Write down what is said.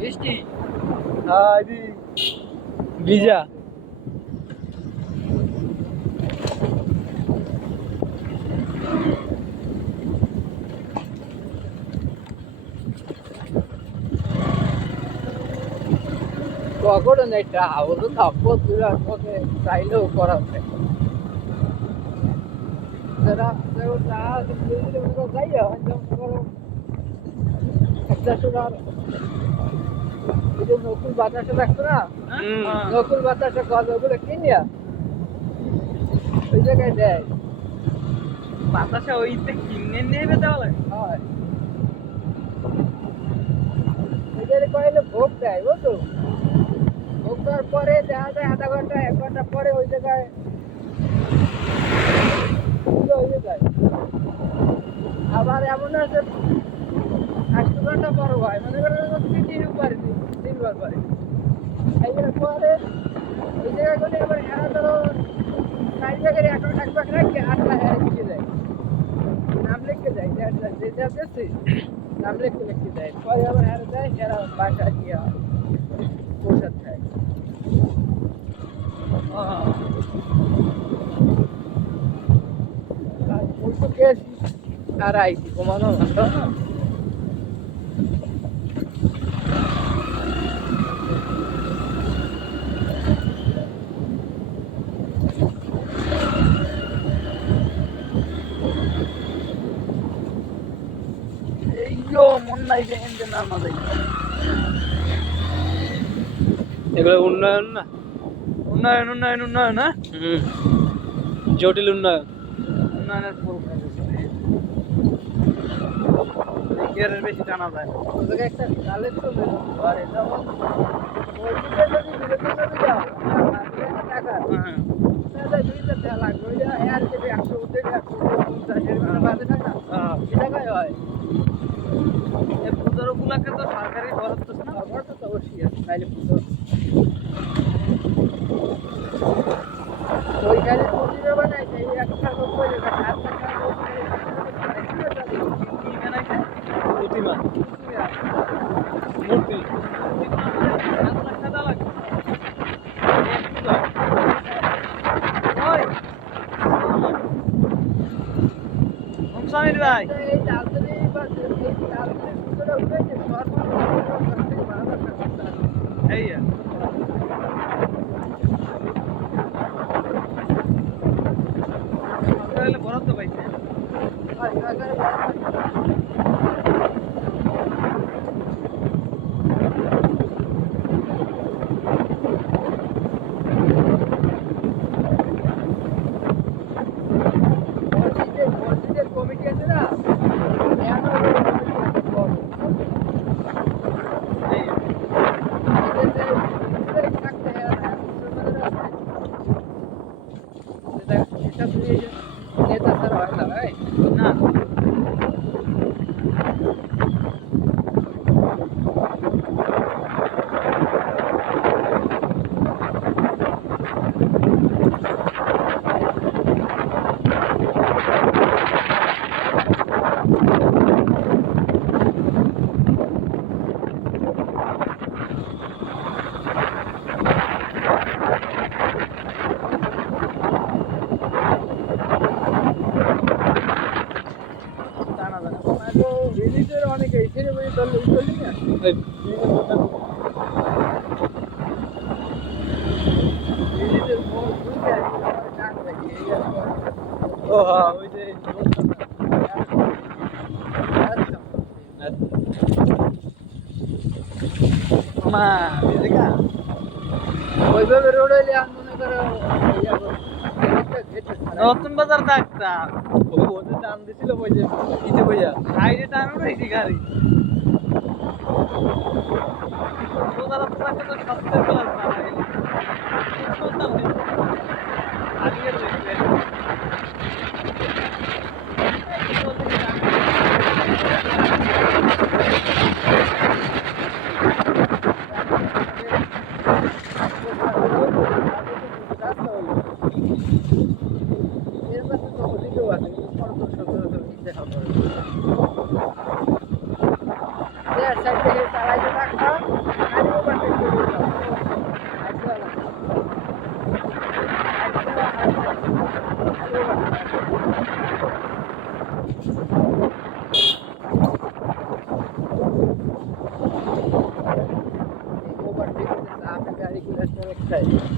বৃষ্টি ভিজা কখন এটা হাওড় থাকবো তুই আর তোকে চাইলেও করা যায় যারা যাইয়া একটা সোনার এই যে নকুল বাতাসে থাকতো না নকুল বাতাসে ওগুলো কিনিয়া ওই জায়গায় দেয় বাতাসে ওইতে কিনে নেবে দেওয়া লাগে হয় এদের কয়েলে ভোগ দেয় বুঝতো ভোগ দেওয়ার পরে দেখা যায় আধা ঘন্টা 1 ঘন্টা পরে ওই জায়গায় হয়ে যায় আবার এমন আছে 1 ঘন্টা পর হয় মনে করেন 3 বার পরে এইগুলো পরে ওই জায়গাগুলি আবার এরা ধরো 4 জায়গায় একবার রাখে 8টা হেরে লিখে যায় নাম লিখে যায় যেটা দেখছি নাম লিখে যায় পরে আবার হেরে যায় এরা বাসা গিয়ে প্রসাদ খায় আর আইসি কমানো না এগুলো উন্নয়ন না উন্নয়ন উন্নয়ন উন্নয়ন না জটিল উন্নয়ন উন্নয়নের গিয়ারের বেশি টানা যায় ওদেরকে একটা কালের তো ঘরে যেমন ওইদিকে যদি বিরোধী যাও টাকা তাহলে 2 টাকা লাগবে ওই এর কেজি 100 উঠে 150 এর মানে বাজে টাকা কি টাকায় হয় এই পুজোরগুলোকে তো সরকারি বরাদ্দ না বরাদ্দ তো অবশ্যই আছে তাইলে পুজো ওইখানে মন্দিরে বানাইছে এই 190 টাকা 7 টাকা প্রতিমা মূর্তি ভাই বরাদ্দ পাইছে নেতা স্যার হয় না ভাই না অনেক ছেড়ে বই চললি না ও হ্যাঁ ওই যে মা দেখা ওইভাবে রোড হইলে আমি মনে করো নতুন বাজার থাকতা ওদের টান দিছিল ওই যে ইতে বইয়া সাইডে টান উঠাইছি গাড়ি বাজার থাকতে তো সবচেয়ে প্লাস না আগে রয়েছে দেখা যায়